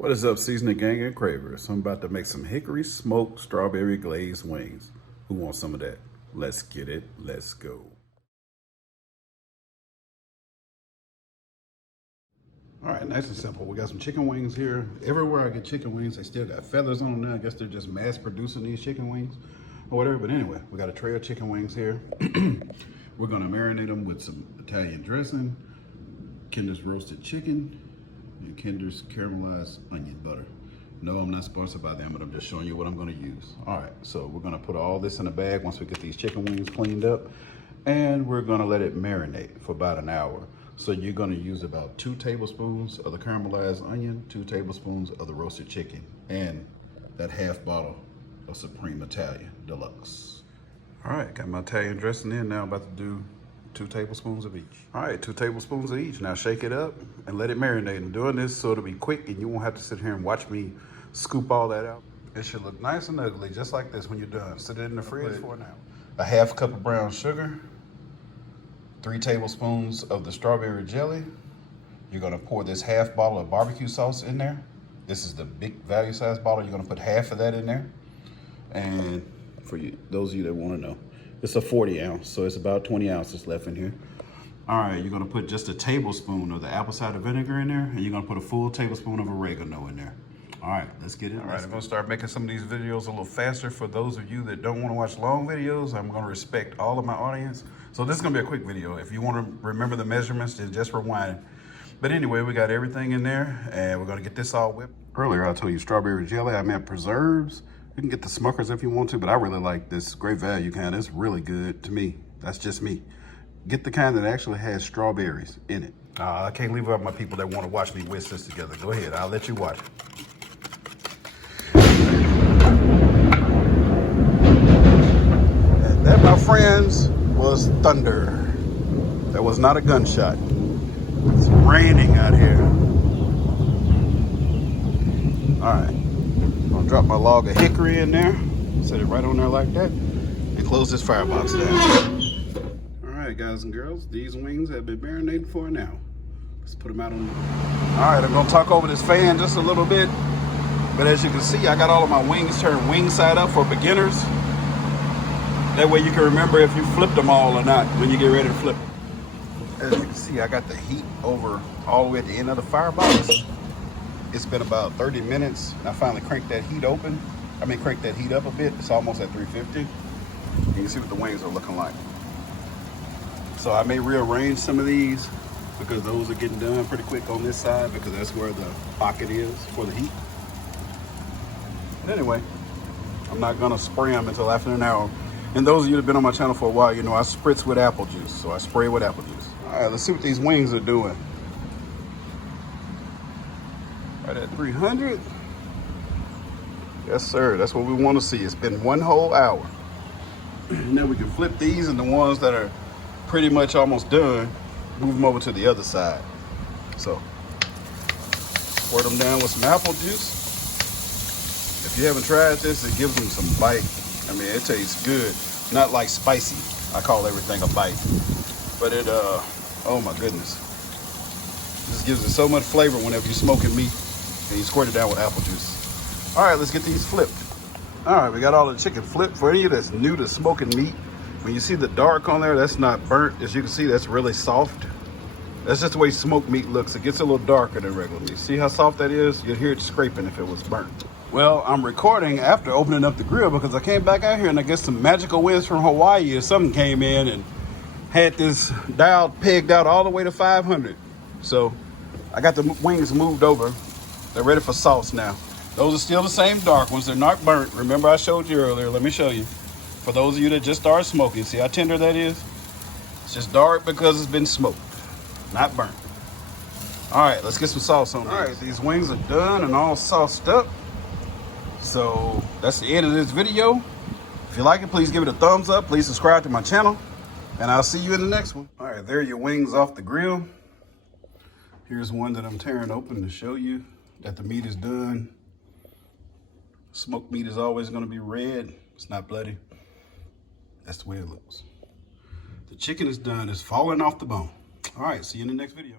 What is up, seasoning gang and cravers? I'm about to make some hickory smoked strawberry glazed wings. Who wants some of that? Let's get it. Let's go. All right, nice and simple. We got some chicken wings here. Everywhere I get chicken wings, they still got feathers on them now. I guess they're just mass producing these chicken wings or whatever. But anyway, we got a tray of chicken wings here. We're gonna marinate them with some Italian dressing, Kinder's roasted chicken, and Kinder's caramelized onion butter. No, I'm not sponsored by them, but I'm just showing you what I'm gonna use. All right, so we're gonna put all this in a bag once we get these chicken wings cleaned up, and we're gonna let it marinate for about an hour. So you're gonna use about 2 tablespoons of the caramelized onion, 2 tablespoons of the roasted chicken, and that half bottle of Supreme Italian Deluxe. All right, got my Italian dressing in now. I'm about to do 2 tablespoons of each. All right, 2 tablespoons of each. Now shake it up and let it marinate. I'm doing this so it'll be quick and you won't have to sit here and watch me scoop all that out. It should look nice and ugly, just like this when you're done. Sit it in the fridge for an hour. A half cup of brown sugar, 3 tablespoons of the strawberry jelly. You're gonna pour this half bottle of barbecue sauce in there. This is the big value size bottle. You're gonna put half of that in there. And for you, those of you that wanna know, it's a 40 ounce, so it's about 20 ounces left in here. All right, you're gonna put just a tablespoon of the apple cider vinegar in there, and you're gonna put a full tablespoon of oregano in there. All right, let's get it. All right, I'm gonna start making some of these videos a little faster. For those of you that don't wanna watch long videos, I'm gonna respect all of my audience. So this is gonna be a quick video. If you wanna remember the measurements, then just rewind. But anyway, we got everything in there, and we're gonna get this all whipped. Earlier, I told you strawberry jelly, I meant preserves. You can get the Smuckers if you want to, but I really like this Great Value kind. It's really good to me. That's just me. Get the kind that actually has strawberries in it. I can't leave out my people that want to watch me whisk this together. Go ahead, I'll let you watch it. And that, my friends, was thunder. That was not a gunshot. It's raining out here. All right. I'll drop my log of hickory in there, set it right on there like that, and close this firebox down. All right, guys and girls, these wings have been marinated for an hour. Let's put them out on. All right, I'm gonna talk over this fan just a little bit, but as you can see, I got all of my wings turned wing side up for beginners. That way you can remember if you flipped them all or not when you get ready to flip them. As you can see, I got the heat over all the way at the end of the firebox. It's been about 30 minutes. I finally cranked that heat open. Cranked that heat up a bit. It's almost at 350. You can see what the wings are looking like. So I may rearrange some of these because those are getting done pretty quick on this side because that's where the pocket is for the heat. But anyway, I'm not gonna spray them until after an hour. And those of you that have been on my channel for a while, you know I spritz with apple juice. So I spray with apple juice. All right, let's see what these wings are doing. Right at 300. Yes, sir. That's what we want to see. It's been 1 whole hour. Now we can flip these, and the ones that are pretty much almost done, move them over to the other side. So, pour them down with some apple juice. If you haven't tried this, it gives them some bite. I mean, it tastes good. Not like spicy. I call everything a bite. But it, oh my goodness. This gives it so much flavor whenever you're smoking meat. And you squirt it down with apple juice. All right, let's get these flipped. All right, we got all the chicken flipped. For any of you that's new to smoking meat, when you see the dark on there, that's not burnt. As you can see, that's really soft. That's just the way smoked meat looks. It gets a little darker than regular meat. See how soft that is? You'd hear it scraping if it was burnt. Well, I'm recording after opening up the grill because I came back out here and I guess some magical winds from Hawaii or something came in and had this dial pegged out all the way to 500. So I got the wings moved over. They're ready for sauce now. Those are still the same dark ones. They're not burnt. Remember I showed you earlier. Let me show you. For those of you that just started smoking, see how tender that is? It's just dark because it's been smoked, not burnt. All right, let's get some sauce on these. All right, these wings are done and all sauced up. So that's the end of this video. If you like it, please give it a thumbs up. Please subscribe to my channel, and I'll see you in the next one. All right, there are your wings off the grill. Here's one that I'm tearing open to show you that the meat is done. Smoked meat is always gonna be red. It's not bloody. That's the way it looks. The chicken is done. It's falling off the bone. All right, see you in the next video.